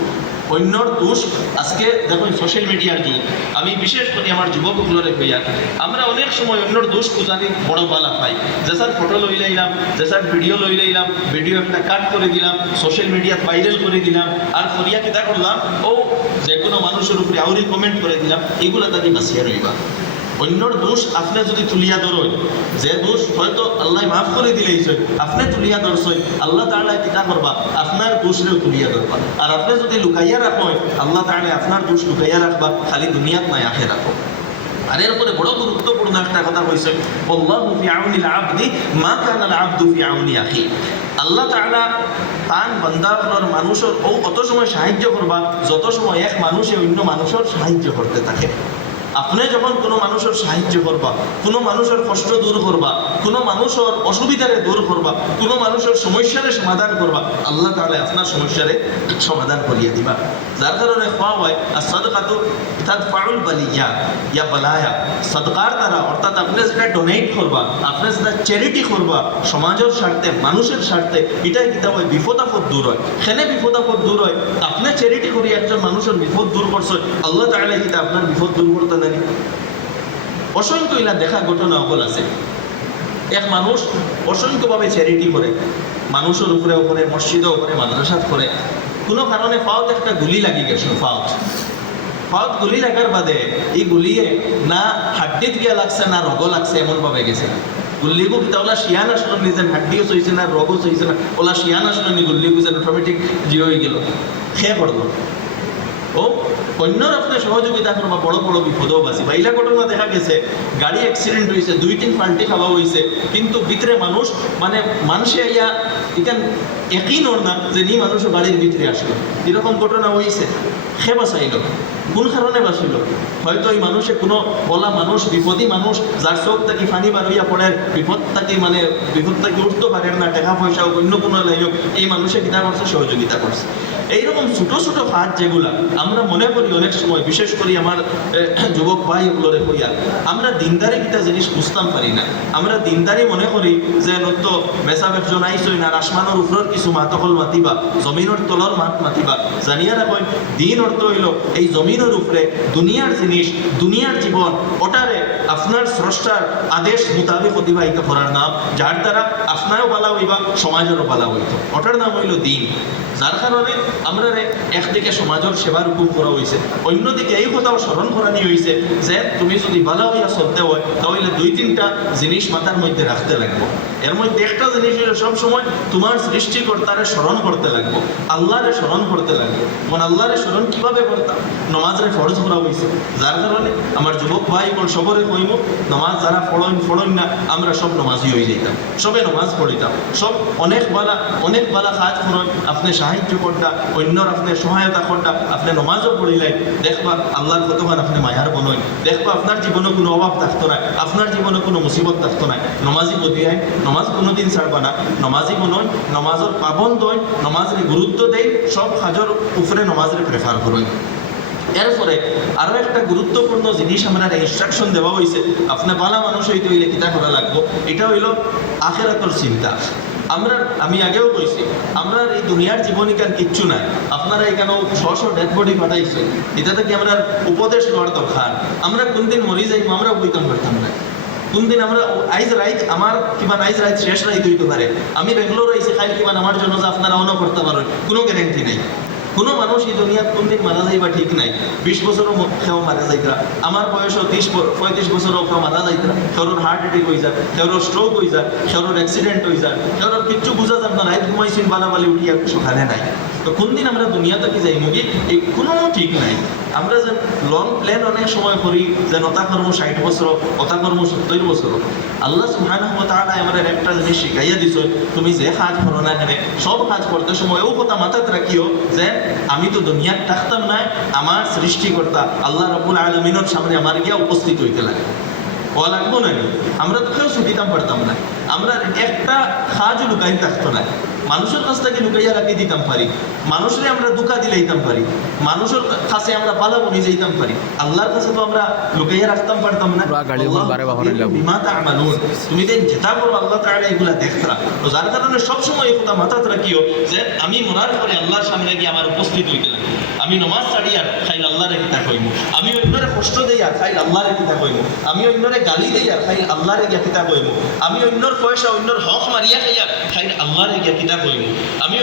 অন্যর দোষ। আজকে দেখুন সোশ্যাল মিডিয়ার যুগ, আমি বিশেষ করে আমার যুবকগুলোরে কইয়া, আমরা অনেক সময় অন্যর দোষ খুঁজানি বড় বালা পাই, যে স্যার ফটো লই লাইলাম, যে স্যার ভিডিও লই লাইলাম, ভিডিও একটা কাট করে দিলাম, সোশ্যাল মিডিয়াত ভাইরাল করে দিলাম, আর করিয়া কিতা করলাম, ও যে কোনো মানুষের উপরে আউরি কমেন্ট করে দিলাম, এগুলা তাকে বাঁচিয়া রইবা। অন্যর দোষ আপনি যদি তুলিয়া ধরেন, যে দোষ হয়তো আল্লাহ মাফ করে দিলেইছে, আপনি তুলিয়া ধরছেন, আল্লাহ তাআলা কিতা করবা, আপনার দোষরেও তুলিয়া ধরবা। আর আপনি যদি লুকাইয়া রাখেন, আল্লাহ তাআলা আপনার দোষ লুকাইয়া রাখবা, খালি দুনিয়াত নাই আখিরাত। আর এর উপরে বড় গুরুত্বপূর্ণ একটা কথা কইছে, আল্লাহু ফি আউনিল আবদি মা কানাল আবদু ফি আউনি আখি, আল্লাহ তাআলা তান বান্দাগুলোর মানুষের অত সময় সাহায্য করবা যত সময় এক মানুষে অন্য মানুষের সাহায্য করতে থাকে। আপনি যখন কোনো মানুষের সাহায্য করবা, কোনো মানুষের কষ্ট দূর করবা, কোনো মানুষের অসুবিধারে দূর করবা, কোনো মানুষের সমস্যারে সমাধান করবা, আল্লাহ তাআলা আপনার সমস্যারে সমাধান করিয়ে দিবা। যার কারণে খাওয়া হয় আর সাদকাতু তাদফাউল বালিয়া ইয়া বালায়া, সাদকার দ্বারা অর্থাৎ আপনি যেটা ডোনেট করবা, আপনি যেটা চ্যারিটি করবা সমাজের স্বার্থে, মানুষের স্বার্থে, এটাই কিতা হয় বিপদ আপদ দূর হয়। সেনে বিপদ আপদ দূর হয়, আপনি চ্যারিটি করি একজন মানুষের বিপদ দূর করছে, আল্লাহ তাআলা কিতা আপনার বিপদ দূর করতে জানি। অসংখ্য ইলা দেখা ঘটনা অকল আছে। এক মানুষ অসংখ্যভাবে চ্যারিটি করে, মানুষের উপরে উপরে, মসজিদের উপরে, মাদ্রাসাত করে। কোনো কারণে ফাওত একটা গুলি লাগি গেছে, ফাওত গুলি লাগার বাদে এই গুলিয়ে না হাড্ডিত গিয়া লাগছে না রগ লাগছে, এমনভাবে গেছে। গুল্লিগু কিতা ওলা শিয়ান আসলো নিজের হাড্ডিও চইছে না, রগও চইছে না, ওলা শিয়ান আসলো নি গুল্লিগু যেন অটোমেটিক জিও হয়ে গেল, খেয়ে পড়লো। ও অন্যর আপনার সহযোগিতা করবা, বড় বড় বিপদও বাঁচি। বা ইলা ঘটনা দেখা গেছে, গাড়ি অ্যাক্সিডেন্ট হয়েছে, 2-3 পাল্টি খাওয়া হয়েছে, কিন্তু ভিতরে মানুষ মানে মানুষে ইয়া এখান একই নর না যে নি মানুষ গাড়ির ভিতরে আসলো। এরকম ঘটনা হয়েছে, সে বাঁচাইল। কোন কারণে বাঁচিল? হয়তো এই মানুষে কোনো বলা মানুষ, বিপদী মানুষ, যার চোখ থাকি ফানি বার হইয়া পড়ে, বিপদ থাকি মানে বিপদ থাকি উঠতে পারেন না, টাকা পয়সা অন্য কোনো লাইন, এই মানুষে কিতা করছে, সহযোগিতা করছে। এইরকম ছোট ছোট কাজ যেগুলা আমরা মনে করি অনেক সময়, বিশেষ করে আমার যুবক ভাই এগুলোরে কইয়া, আমরা দিনদারি কিতা জিনিস বুঝতাম পারি না। আমরা দিনদারি মনে করি যে নত মেসা একজন আইসই না, আসমানের উপরের কিছু মাতকল মাতিবা, জমিনের তলর মাত মাতিবা। জানিয়া রাখেন দিন অর্থ হইল এই জমিনের উপরে দুনিয়ার জিনিস, দুনিয়ার জীবন, ওটারে আপনার স্রষ্টার আদেশ মোতাবেক অতিবাহিত করার নাম, যার দ্বারা আপনারও বালা হইবা, সমাজেরও বালা হইত, ওটার নাম হইল দিন। যার কারণে আমরা একদিকে সমাজের সেবার হুকুম করা হয়েছে, অন্যদিকে এই কথাও স্মরণ করানি হয়েছে যে তুমি যদি বালা হইয়া চলতে হয় তাহলে 2-3টা জিনিস মাথার মধ্যে রাখতে লাগবো। এর মধ্যে একটা জিনিস হলো সবসময় তোমার সৃষ্টিকর্তারে স্মরণ করতে লাগবো, আল্লাহরে স্মরণ করতে লাগবো। মানে আল্লাহরে স্মরণ কিভাবে করতাম? নমাজরে ফরজ করা হয়েছে। যার কারণে আমার যুবক ভাই কোন সবরে কইব, নমাজ যারা ফড়ন না, আমরা সব নমাজি হয়ে যেতাম, সবে নমাজ পড়িতাম, সব অনেক বালা কাজ করুন, আপনি সাহায্য করতা, অন্যর আপনি সহায়তা করতা, আপনি নমাজও পড়িলেন, দেখবা আল্লাহর কতবার আপনি মায়ার বনই, দেখবা আপনার জীবনে কোনো অভাব থাকতো না, আপনার জীবনে কোনো মুসিবত থাকতো না। নমাজি বদিয়ায় নমাজ কোনোদিন ছাড়বা না, নমাজি বনই, নমাজের পাবন্দ হই, নমাজের গুরুত্ব দেয়, সব কাজের উপরে নমাজের প্রেফার করুন। এরপরে আরো একটা গুরুত্বপূর্ণ জিনিস আমরা ইনস্ট্রাকশন দেওয়া হয়েছে, আপনি বালা মানুষ হইতে হইলে কিতা করা লাগবো, এটা হইল আখিরাতের চিন্তা। আমি আগেও কইছি, আমরা এই দুনিয়ার জীবন এখান কিচ্ছু নাই। আপনারা এখানেও 600 ডেড বডি পাঠাইছে, এটা থেকে আমরা উপদেশ নেওয়ার দরকার। আমরা কোনদিন মরি যাই, আমরা বইতাম করতাম না। কোনদিন আমরা আইজ রাইত আমার কিবা আইজ রাইত শেষ রাইত হইতে পারে, আমি বেঙ্গলোর আইসি খাই কিবা আমার জন্য যে আপনারা অন্য করতে পারেন, কোনো গ্যারেন্টি নাই। কোনো মানুষ এই দুনিয়াত কোনদিন মারা যাইবা ঠিক নাই। 20 বছরও কেউ মারা যাইতরা, আমার বয়সও 30-35 বছরও কেউ মারা যাইতরা, কেউর হার্ট অ্যাটাক হয়ে যায়, কেউর স্ট্রোক হয়ে যায়, কেউর অ্যাক্সিডেন্ট হয়ে যায়, কেউর কিচ্ছু বুঝা যাব না, রাইত ঘুমাইছেন বালাবালি উঠিয়া সকালে নাই। তো কোন দিন আমরা দুনিয়া থেকে যাই মুগি এই কোনো ঠিক নাই। আমরা যে লং প্ল্যান অনেক সময় করি যে নতা কর্ম 60 বছর, অতা কর্ম 70 বছর। আল্লাহ সুবহানাহু ওয়া তাআলা আমাদের একটা জিনিস শিখাইয়া দিছে, তুমি যে কাজ করো না কেন, সব কাজ করতে সময় ও কথা মাথায় রাখিও যে আমি তো দুনিয়ার থাকতাম না, আমার সৃষ্টিকর্তা আল্লাহ রাব্বুল আলামিনের সামনে আমার গিয়া উপস্থিত হইতে লাগে। ও লাগবো না, আমরা তো কেউ ছুটিতাম পারতাম না, আমরা একটা কাজও লুকাই থাকতো না। মানুষের কাছ থেকে লুকাইয়া রাখি দিতাম পারি, মানুষরে আমরা দুঃখা দিলাইতাম পারি, মানুষের কাছে আমরা পালা বনি যাইতাম পারি, আল্লাহর কাছে তো আমরা লুকাইয়া রাখতাম পারতাম না। তুমি দেন যেটা করো আল্লাহ তাআলা এগুলা দেখতা। তো যার কারণে সবসময় এই কথা মাথায় রাখিও যে আমি মরার পরে আল্লাহর সামনে গিয়ে আমার উপস্থিত হইতে লাগে। আমি নমাজ ছাড়িয়া খাইল আল্লাহরে কিতা কইব, আমি অন্যরে কষ্ট দেইয়া খাইল আল্লাহরে কিতা কইব, আমি অন্যরে গালি দেইয়া খাইল আল্লাহরে গিয়া কিতা কইব, আমি অন্যর পয়সা অন্যর হক মারিয়া খাইয়া খাইল আল্লাহরে গিয়া কিতা কইব, আমি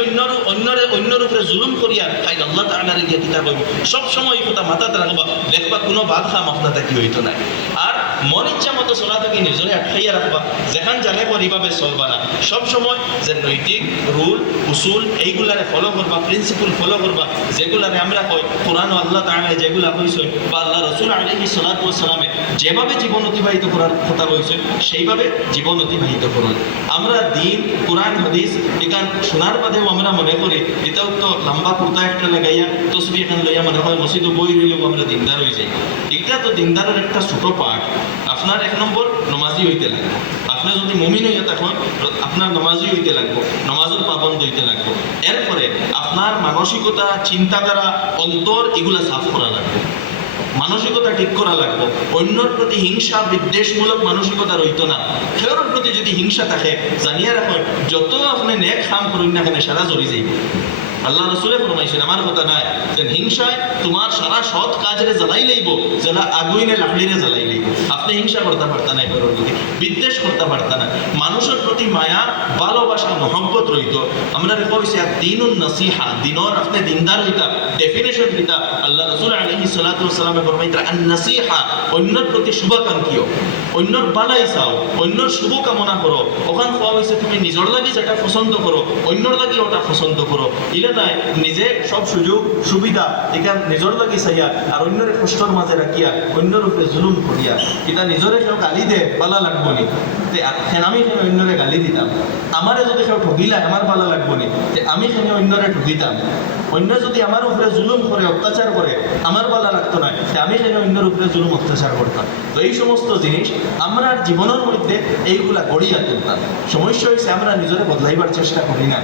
অন্যর উপরে জুলুম করিয়া খাইল আল্লাহ তাআলারে গিয়া কিতা কইব। সব সময় এই কথা মাথাতে রাখবা, দেখবা কোনো বাদ খাম আপনার কি হইতো না। আর মন ইচ্ছা মতো চলা থাকি নিজরে আটকাইয়া রাখবা, যেখান জানে এইভাবে চলবা না। সবসময় যে নৈতিক রুল উসুল এইগুলারে ফলো করবা, প্রিন্সিপল ফলো করবা, যেগুলারে আমরা কই কোরআন ও আল্লাহ তাআলা যেগুলা কইছে বা আল্লাহ রাসূল আলাইহিস সালাতু ওয়াস সালামে যেভাবে জীবন অতিবাহিত করার কথা কইছে সেইভাবে জীবন অতিবাহিত করুন। আমরা দিন কোরআন হাদিস এখান শোনার বাদেও আমরা মনে করি এটাও তো লম্বা কুর্তা একটা লাগাইয়া তসবিহ এখান লইয়া মনে হয় মসজিদে বই রইলেও আমরা দিনদার হয়ে যাই। এটা তো দিনদারের একটা ছোট পার্ট। আপনার এক নম্বর নমাজি হইতে লাগবে। আপনি যদি মুমিন হইয়া তখন আপনার নমাজি হইতে লাগবে, নমাজের পাবন্দ হইতে লাগবে। এরপরে আপনার মানসিকতা, চিন্তাধারা, অন্তর এগুলা সাফ করা লাগবে, মানসিকতা ঠিক করা লাগবে। অন্যর প্রতি হিংসা বিদ্বেষমূলক মানসিকতা রইত না। সেওর প্রতি যদি হিংসা থাকে জানিয়ে রাখুন যত আপনি নেক কাম করুন না কেন সারা জড়ি যাইব। আল্লাহ রসুলে ফরমাইছেন, আমার কথা নাই যে হিংসায় তোমার সারা সৎ কাজরে জ্বালাই লইব, যারা আগুইনে লাকড়িরে জ্বালাই লইব। আপনি হিংসা করতে পারতা না, কারোর প্রতি বিদ্বেষ করতে পারতা না, মানুষের প্রতি মায়া ভালোবাসা মহব্বত রইত। আমরা কইছি দিনুন নসিহা, দিনর আপনি দিনদার হইতা ডেফিনেশন দিতা। আল্লাহ রসুল আলাইহিস সালাতু ওয়াস সালামে ফরমাইতা আন নসিহা, অন্যর প্রতি শুভাকাঙ্ক্ষী, অন্যর বালাই চাও, অন্যর শুভ কামনা করো। ওখান কোয়া হয়েছে তুমি নিজের লাগি যেটা পছন্দ করো অন্যর লাগি ওটা পছন্দ করো। ইলে নাই নিজে সব সুযোগ সুবিধা এখান নিজের লাগি চাইয়া আর অন্যরে কষ্টর মাঝে রাখিয়া অন্যর উপরে জুলুম করিয়া এটা নিজরে কেউ গালি দে ভালো লাগবো নি, আমি কেন অন্যরে গালি দিতাম? আমারে যদি কেউ ঠকিলাই আমার ভালো লাগবো নি, আমি কেন অন্যরে ঠকিতাম? অন্য যদি আমার উপরে জুলুম করে অত্যাচার করে আমার ভালো লাগতো না, আমি কেন অন্যের উপরে জুলুম অত্যাচার করতাম? তো এই সমস্ত জিনিস আমরা জীবনের মধ্যে এইগুলা গড়িয়া তুলতাম। সমস্যা হয়েছে আমরা নিজরে বদলাইবার চেষ্টা করি না,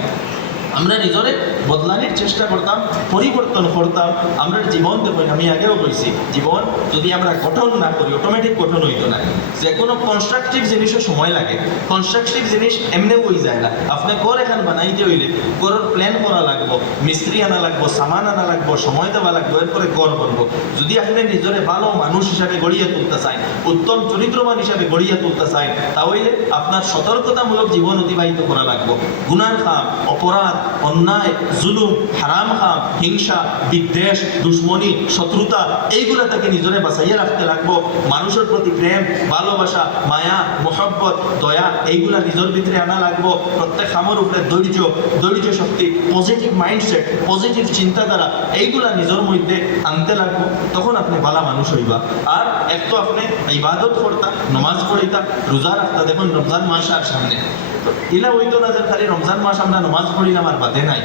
আমরা নিজরে বদলানোর চেষ্টা করতাম, পরিবর্তন করতাম। আমরা জীবন দেখুন, আমি আগেও বলছি, জীবন যদি আমরা গঠন না করি অটোমেটিক গঠন হইতো না। যে কোনো কনস্ট্রাকটিভ জিনিসও সময় লাগে, কনস্ট্রাকটিভ জিনিস এমনি হয়ে যায় না। আপনি ঘর এখান বানাইতে হইলে ঘরের প্ল্যান করা লাগবো, মিস্ত্রি আনা লাগবো, সামান আনা লাগবো, সময় দেওয়া লাগবো, এরপরে ঘর করবো। যদি আপনি নিজরে ভালো মানুষ হিসাবে গড়িয়ে তুলতে চান, উত্তম চরিত্রবান হিসাবে গড়িয়ে তুলতে চান, তাহলে আপনার সতর্কতামূলক জীবন অতিবাহিত করা লাগবো। গুনার কাম, অপরাধ, অন্যায়, জুলুম, হারাম কাম, হিংসা, বিদ্বেষ, দুশ্মনী, শত্রুতা এইগুলা থেকে নিজরে বাঁচাইয়া রাখতে লাগবো। মানুষের প্রতি প্রেম, ভালোবাসা, মায়া, মোহব্বত, দয়া এইগুলা নিজের ভিতরে আনা লাগবো। প্রত্যেক কামের উপরে ধৈর্য শক্তি, পজিটিভ মাইন্ডসেট, পজিটিভ চিন্তাধারা এইগুলা নিজের মধ্যে আনতে লাগবো। তখন আপনি ভালো মানুষ হইবা। আর এক তো আপনি ইবাদত করতা, নমাজ পড়িতা, রোজা রাখতা। দেখুন রমজান মাস আর সামনে, তো ইলা হইতো না যে খালি রমজান মাস আমরা নমাজ পড়িলাম আর বাদে নাই।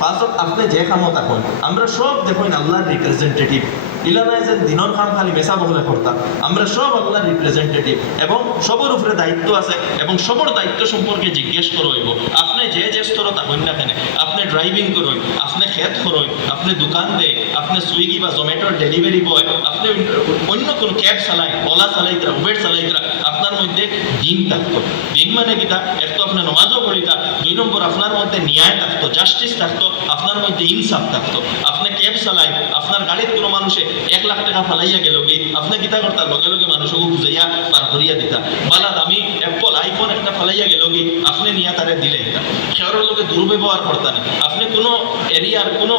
পাঁচক আপনি যে কামত এখন আমরা সব দেখুন আল্লাহর রিপ্রেজেন্টেটিভ। ইলা নাই যে দিনের কাম খালি মেসা বহলে করতাম, আমরা সব আল্লাহর রিপ্রেজেন্টেটিভ এবং সবর উপরে দায়িত্ব আছে এবং সবর দায়িত্ব সম্পর্কে জিজ্ঞেস করো হইব। আপনি যে স্তর থাকুন না কেন, আপনি ড্রাইভিং করুন, আপনি খেত করুন, আপনি দোকান দে, আপনি সুইগি বা জোম্যাটোর ডেলিভারি বয়, আপনি অন্য কোনো ক্যাব চালাই, ওলা চালাইতরা, উবের চালাইতরা, আপনার মধ্যে দিন থাকতো। দিন মানে কিতা, এক তো আপনি নমাজও পড়িতা, 2 নম্বর আপনার মধ্যে ন্যায় থাকতো, জাস্টিস থাকতো, আপনার মধ্যে ইনসাফ থাকতো। আপনি ক্যাব চালাই, আপনার গাড়িতে কোনো মানুষে 1 লাখ টাকা ফালাইয়া গেল কি, আপনি কিতা করতাম লগে লগে মানুষকে বুঝাইয়া পার করিয়া দিতা। বালা দামি অ্যাপল আইফোন একটা ফালাইয়া গেল কি, আপনি নিয়ে তারে দিলে দিতা। সেওয়ার লোকে দুর্ব্যবহার করতেন। আপনি কোনো এরিয়ার কোনো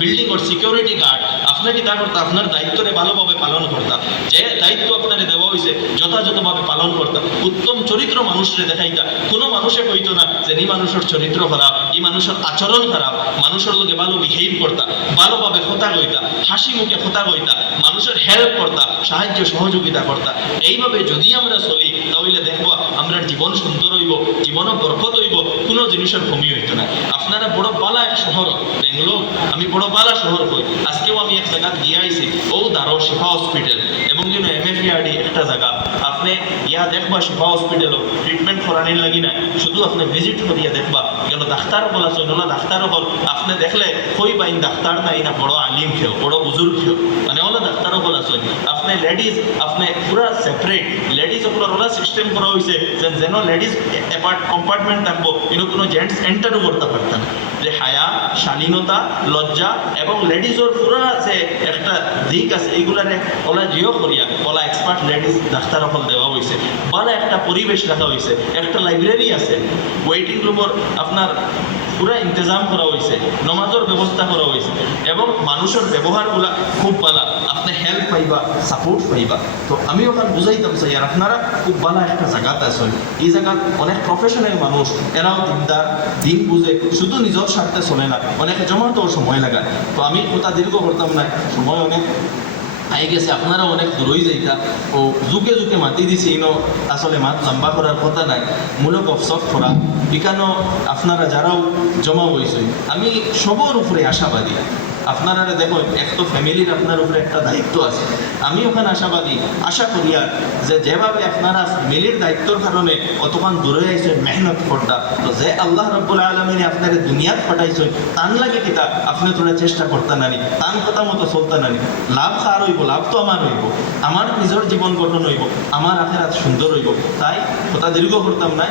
বিল্ডিং ওর সিকিউরিটি গার্ড, আপনি কিতা করতাম আপনার দায়িত্বরে ভালোভাবে পালন করতাম। যে দায়িত্ব আপনারে দেওয়া হয়েছে যথাযথভাবে পালন করতাম। উত্তম চরিত্র মানুষরে দেখাইতা। কোনো মানুষে কইতো না যে এই মানুষের চরিত্র খারাপ, এই মানুষের আচরণ খারাপ। মানুষের লোকে ভালো বিহেভ করতা, ভালোভাবে কথা কইতা, হাসি মুখে কথা কইতা, মানুষের হেল্প করতা, সাহায্য সহযোগিতা করতা। এইভাবে যদি আমরা চলি তাহলে দেখবো আমরা জীবন সুন্দর হইব, জীবনও বরকত হইব, কোনো জিনিসের কমি হইতো না। আপনারা বড় বালা এক শহর বেঙ্গলোর, আমি বড় বালা শহর কই। আজকেও আমি এক জায়গা গিয়ে আইছি, ও দারো শিফা হসপিটাল এবং যেন MFERD একটা জায়গা। আপনি ইয়া দেখবা শিফা হসপিটালও ট্রিটমেন্ট করানোর লাগি না, শুধু আপনি ভিজিট করিয়া দেখবা। কেন ডাক্তার বলা চল না, ডাক্তারও হল আপনি দেখলে কই পাইন ডাক্তার নাই না বড় আলিম খেও, বড় বুজুর্গ খেও, মানে ওলা ডাক্তারও বলা চল। আপনি লেডিজ আপনি পুরা সেপারেট, লেডিজ ওগুলো ওলা সিস্টেম করা হয়েছে যেন লেডিজ কম্পার্টমেন্ট থাকবো, কিন্তু কোনো জেন্টস এন্টারও করতে পারতেন। যে হায়া, শালীনতা, লজ্জা এবং লেডিজের পুরা যে একটা দিক আছে এইগুলারে ওলা জিও করিয়া ওলা এক্সপার্ট লেডিজ ডাক্তার হল দেওয়া হয়েছে। ভালো একটা পরিবেশ রাখা হয়েছে, একটা লাইব্রেরি আছে, ওয়েটিং রুমের আপনার পুরা ইন্তজাম করা হয়েছে, নমাজের ব্যবস্থা করা হয়েছে এবং মানুষের ব্যবহারগুলা খুব ভালো। আপনি হেল্প পাইবা, সাপোর্ট পাইবা। তো আমি ওখানে বুঝাইতাম চাই আর আপনারা খুব ভালো একটা জায়গাতে আছেন। এই জায়গাত অনেক প্রফেশনাল মানুষ, এরাও দিনদার, দিন বুঝে, শুধু নিজের স্বার্থে চলে না, অনেকে জমাতেও সময় লাগায়। তো আমি কথা দীর্ঘ করতাম না, সময় অনেক আই গেছে, আপনারা অনেক দূরই যাইতা ও যুগে যুগে মাতি দিছি ইনো আসলে মাত লম্বা করার কথা নাই, মূলক অফসফ করা এখানেও আপনারা যারাও জমা হয়েছেন, আমি সবার উপরে আশাবাদী। আপনারা দেখুন, এক তো ফ্যামিলির আপনার উপরে একটা দায়িত্ব আছে, আমি ওখানে আশাবাদী, আশা করি আর যে যেভাবে আপনারা ফ্যামিলির দায়িত্বর কারণে অতক্ষণ দূরে আইছেন মেহনত করতা, তো যে আল্লাহ রব্বুল আলমিনে আপনার দুনিয়াত পাঠাইছেন তান লাগে কিতা আপনি তোরা চেষ্টা করতে নানি, তান কথা মতো চলতে নানি। লাভ কার হইব? লাভ তো আমার হইব, আমার নিজের জীবন গঠন হইব, আমার আখেরাত সুন্দর হইব। তাই কথা দীর্ঘ করতাম না,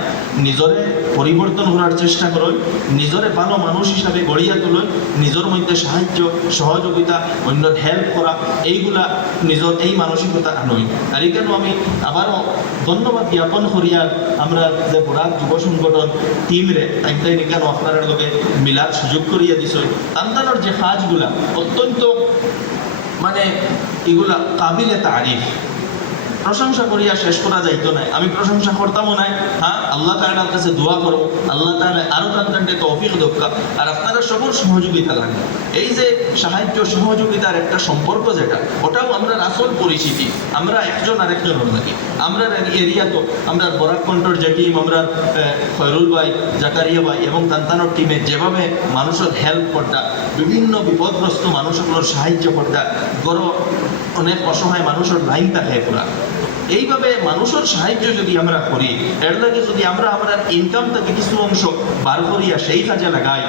নিজরে পরিবর্তন করার চেষ্টা করুন, নিজরে ভালো মানুষ হিসাবে গড়িয়া তুলুন, নিজের মধ্যে সাহায্য সহযোগিতা, অন্যর হেল্প করা, এইগুলা নিজের এই মানসিকতা আনই। আর এই কেন আমি আবারও ধন্যবাদ জ্ঞাপন করিয়া আমরা যে বরাক যুব সংগঠন টিমরে তাই কেন আপনার লগে মিলার সুযোগ করিয়া দিছ, তান্তানোর যে কাজগুলা অত্যন্ত মানে এগুলা কাবিলে তারিফ, প্রশংসা করিয়া শেষ করা যাইতো না। আমি প্রশংসা করতামও নাই, হ্যাঁ আল্লাহ তাআলার কাছে দোয়া করবো, আল্লাহ তাআলা আরো তান্তানটে তৌফিক দক্কা, আর আপনারা সকল সহযোগিতা লাগবে। এই যে সাহায্য সহযোগিতার একটা সম্পর্ক যেটা, ওটাও আমরা আসল পরিচিতি, আমরা একজন আরেকজনের থাকি। আমরা এরিয়া তো আমরা বরাক কন্ট্রোল যে টিম, আমরা খয়রুল ভাই, জাকারিয়া ভাই এবং তান্তানোর টিমে যেভাবে মানুষের হেল্প করতা, বিভিন্ন বিপদগ্রস্ত মানুষগুলোর সাহায্য করতা, গড় অনেক অসহায় মানুষের লাইন থাকে পুরা, এইভাবে মানুষের সাহায্য যদি আমরা করি, এর লাগে যদি আমরা ইনকাম থেকে কিছু অংশ বার করিয়া সেই কাজে লাগাই,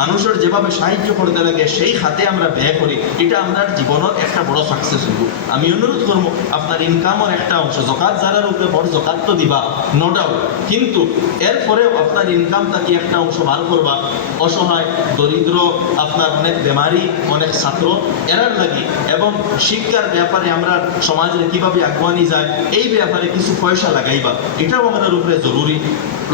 মানুষের যেভাবে সাহায্য করতে লাগে সেই খাতে আমরা ব্যয় করি, এটা আমরা জীবনের একটা বড় সাকসেস হইব। আমি অনুরোধ করবো আপনার ইনকামের একটা অংশ, জকাত যারার উপরে বড় জকাত তো দিবা নো ডাউট, কিন্তু এরপরেও আপনার ইনকাম থেকে একটা অংশ বার করবা অসহায়, দরিদ্র, আপনার অনেক বেমারি, অনেক ছাত্র এরার লাগি, এবং শিক্ষার ব্যাপারে আমরা সমাজে কিভাবে আগুয়ানি যায় এই ব্যাপারে কিছু পয়সা লাগাইবা, এটাও আমাদের উপরে জরুরি।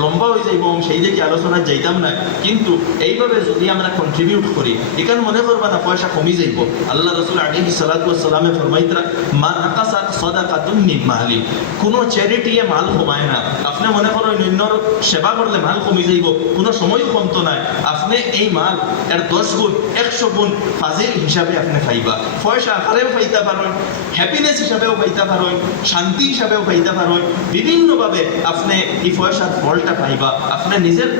লম্বা হয়ে যাইব সেই দিকে আলোচনা যাইতাম না, কিন্তু এইভাবে যদি আমরা কন্ট্রিবিউট করি, এখানে মনে করবা না পয়সা কমে যাইব। আল্লাহ রাসূল আলাইহিস সালাতু ওয়াস সালামে ফরমাইতরা, মা আকাসাত সাদাকাতুম মিন মালি, কোনো চ্যারিটিয়ে মাল কমায় না। আপনি মনে করেন অন্যর সেবা করলে মাল কমে যাইব, কোনো সময়ও কমতো নাই। আপনি এই মাল এর 10 গুণ 100 গুণ ফাজিল হিসাবে আপনি পাইবা, পয়সা আকারেও পাইতে পারেন, হ্যাপিনেস হিসাবেও পাইতে পারেন, শান্তি হিসাবেও পাইতে পারেন, বিভিন্নভাবে আপনি এই পয়সার ফলটা পাইবা, আপনি নিজের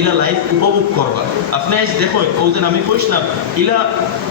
ইলা লাইফ উপভোগ করবা। আপনি আজ দেখো ওদিন আমি কইছিলাম ইলা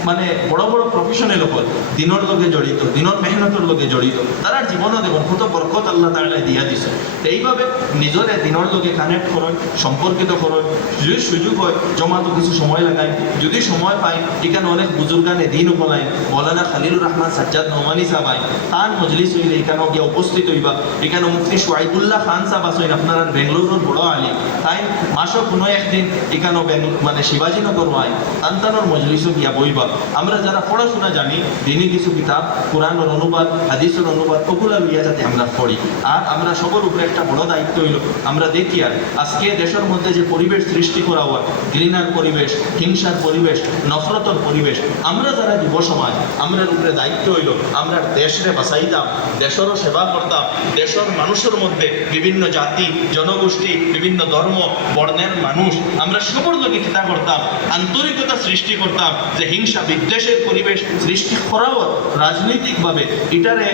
মানে বড় বড় প্রফেশনাল লোক দিনের লগে জড়িত, দিনের মেহনতের লগে জড়িত, তারা জীবনও দেখুন কত বরকত আল্লাহ তাআলা দিয়া দিছে। এইভাবে নিজরে দিনের লগে কানেক্ট করুন, সম্পর্কিত করুন, যদি সুযোগ হয় জমাতো কিছু সময় লাগাই, যদি সময় পাই এখানে অনেক বুজুর্গানে দিন উপলাই, মৌলানা খালিলুর রহমান সাজ্জাদ নোমানি সাহাবাই তার মজলিস হইলে এখানে গিয়ে উপস্থিত হইবা। এখানে মুফতি শুআইবুল্লাহ খান সাহেব আসেন, আপনারা বেঙ্গলুরুর বড় আলী, তাই মাসও কোনো একদিন এখানেও মানে শিবাজীনগর হয় তান্তানোর মজলিসও গিয়া বইবা। আমরা যারা পড়াশোনা জানি, দিনই কিছু কিতাব, কোরআনের অনুবাদ, হাদিসের অনুবাদ, ওগুলা লইয়া যাতে আমরা পড়ি। আর আমরা সবার উপরে একটা বড় দায়িত্ব হইল, আমরা দেখি আর আজকে দেশের মধ্যে যে পরিবেশ সৃষ্টি করা হয়, ঘৃণার পরিবেশ, হিংসার পরিবেশ, নফরতর পরিবেশ, আমরা যারা যুব সমাজ, আমরা উপরে দায়িত্ব হইল আমরা দেশরে বাঁচাইতাম, দেশেরও সেবা করতাম, দেশের মানুষের মধ্যে বিভিন্ন জাতি জনগোষ্ঠী, বিভিন্ন ধর্ম বর্ণের মানুষ, আমরা সবর লোকে চিন্তা করতাম, আন্তরিকতা সৃষ্টি করতাম, যে হিংসা বিদ্বেষের পরিবেশ সৃষ্টি করাও রাজনৈতিকভাবে এটারে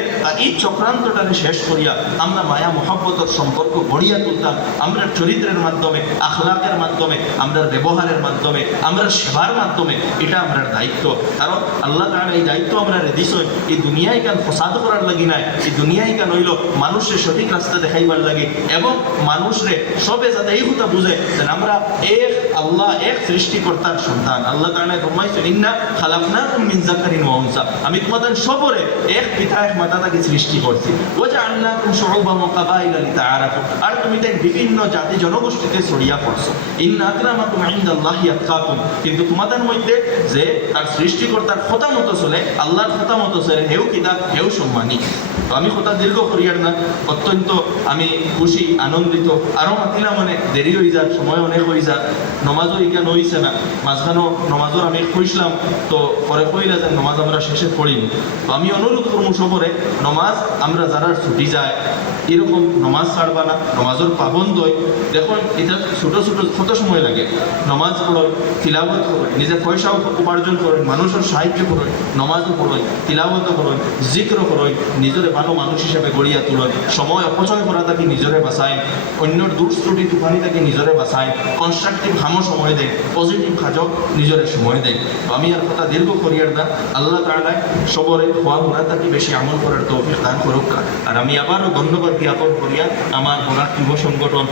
এই চক্রান্তটারে শেষ করিয়া আমরা মায়া মহব্বতের সম্পর্ক গড়িয়া তুলতাম। আমরা চরিত্রের মাধ্যমে, আখলাকের মাধ্যমে, আমরা ব্যবহারের মাধ্যমে, আমরা সেবার মাধ্যমে, এটা আমরা দায়িত্ব। কারণ আল্লাহ তাআলা এই দায়িত্ব আমরা দিছেন এই দুনিয়ায় কেন ফসাদ করার লাগি নাই, এই দুনিয়ায় কেন হইল মানুষের সঠিক রাস্তা দেখাইবার লাগে, এবং মানুষরে সবে যাতে এই কথা বুঝে যে আমরা এক আল্লাহ, এক সৃষ্টিকর্তার সন্তান। আল্লাহ তাআলা ফরমাইছেন, ইন্না খালাকনাকুম মিন যাকারিন ওয়া উনসা, আমি তোমাদের সবরে এক পিতা এক মাতা থেকে সৃষ্টি করছি। ওয়া জাআলনাকুম শুউবান ওয়া কাবাইলা লিতাআরাফু, আর তুমি তাই বিভিন্ন জাতি জনগোষ্ঠীতে ছড়িয়া পড়ছো। ইন্না আকরামাকুম ইনদাল্লাহি আতকাকুম, কিন্তু তোমাদের মধ্যে যে তার সৃষ্টিকর্তার কথা মতো চলে, আল্লাহর কথা মতো চলে, হেউ কিতা হেউ সম্মানী। তো আমি কথা দীর্ঘ করিয়ার না, অত্যন্ত আমি খুশি আনন্দিত। আর আরও মাতিলা মানে দেরি হয়ে যাক, সময় অনেক হয়ে যাক, নমাজও এখানে হয়েছে না, মাঝখানেও নমাজও আমি খুঁজলাম, তো পরে কইলা যে নমাজ আমরা শেষে পড়িনি। তো আমি অনুরোধ করবো সবরে, নমাজ আমরা যারা ছুটি যায় এরকম নমাজ ছাড়বা না, নমাজের পাবন্ধ হয়। দেখুন এটা ছোটো ছোটো কত সময় লাগে, নমাজ পড়ো, তিলাবত করো, নিজে পয়সাও উপার্জন করো, মানুষের সাহায্য করো, নমাজও পড়ো, তিলাবতও করো, জিক্র করো, নিজের ভালো মানুষ হিসেবে গড়িয়া তুলো, সময় অপচয় করা থাকি নিজরে বাঁচায়, অন্যর দূর ত্রুটি তুফানি থাকি নিজরে বাঁচায়, কনস্ট্রাকটিভ কামও সময় দেয়, পজিটিভ কাজও নিজরে সময় দেয়। তো আমি আর কথা দীর্ঘ করিয়ার না, আল্লাহ তাআলা সবরে হওয়া গুণা থাকি বেশি আমল করার তৌফিক দান করুক। আর আমি আবারও ধন্যবাদ জ্ঞাপন করিয়া আমার গোড়া যুব সংগঠন